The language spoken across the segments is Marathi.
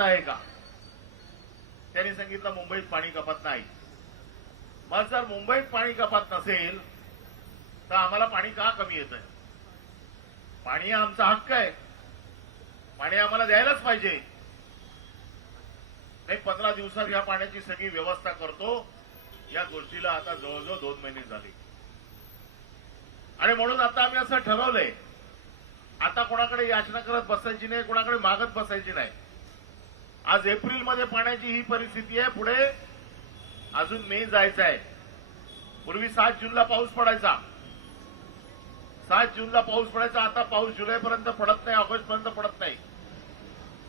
आहे का? त्यांनी सांगितलं मुंबईत पाणी कपात नाही. मग जर मुंबईत पाणी कपात नसेल तर आम्हाला पाणी का कमी येतंय? पाणी हा आमचा हक्क आहे, पाणी आम्हाला द्यायलाच पाहिजे. नाही 15 दिवसात या पाण्याची सगळी व्यवस्था करतो. या गोष्टीला आता जवळजवळ 2 महिने झाले आणि म्हणून आता आम्ही असं ठरवलंय, आता कोणाकडे याचना करत बसायची नाही, कोणाकडे मागत बसायची नाही. आज एप्रिलमध्ये पाण्याची ही परिस्थिती आहे, पुढे अजून मे जायचं आहे. पूर्वी 7 जूनला पाऊस पडायचा, 7 जूनला पाऊस पडायचा. आता पाऊस जुलैपर्यंत पडत नाही, ऑगस्टपर्यंत पडत नाही.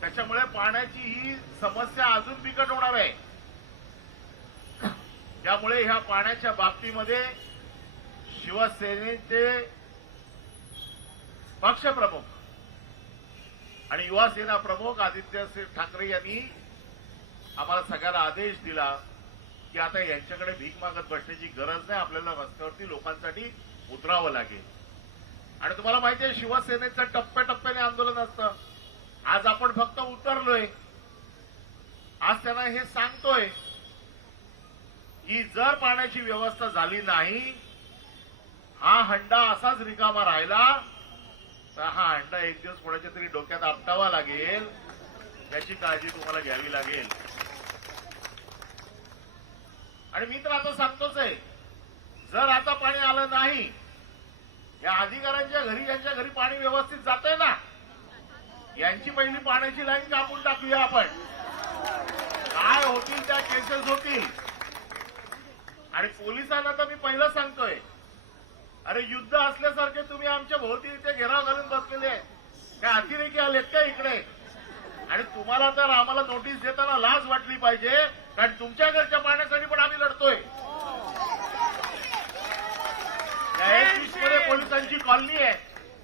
त्याच्यामुळे पाण्याची ही समस्या अजून बिकट होणार आहे. त्यामुळे ह्या पाण्याच्या बाबतीमध्ये शिवसेनेचे पक्षप्रमुख आणि युवा सेना प्रमुख आदित्य ठाकरे यांनी आम्हाला सगळ्यांना आदेश दिला की आता यांच्याकडे भीक मागत बसण्याची गरज नाही, आपल्याला रस्त्यावरती लोकांसाठी उतरावं लागेल. आणि तुम्हाला माहिती आहे शिवसेनेचं टप्प्याटप्प्याने आंदोलन असतं. आज आपण फक्त उतरलोय. आज त्यांना हे सांगतोय की जर पाण्याची व्यवस्था झाली नाही, हा हंडा असाच रिकामा राहिला तर हा हंडा एक दिवस कोणाच्या तरी डोक्यात आपटावा लागेल, त्याची काळजी तुम्हाला घ्यावी लागेल. आणि मी तर आता सांगतोच आहे, जर आता पाणी आलं नाही, या अधिकाऱ्यांच्या घरी ज्यांच्या घरी पाणी व्यवस्थित जातंय ना, यांची पहिली पाण्याची लाईन कापून टाकूया आपण. काय होतील त्या केसेस होतील. आणि पोलिसांना तर मी पहिलं सांगतोय, अरे युद्ध असल्यासारखे तुम्ही आमच्या भोवती इथे घेराव घालून बसलेले आहे. काय अतिरेकी आलेत का इकडे? आणि तुम्हाला तर आम्हाला नोटीस देताना लाज वाटली पाहिजे, कारण तुमच्या घरच्या पाण्यासाठी पण आम्ही लढतोय. या 21 मध्ये पोलिसांची कॉलनी आहे.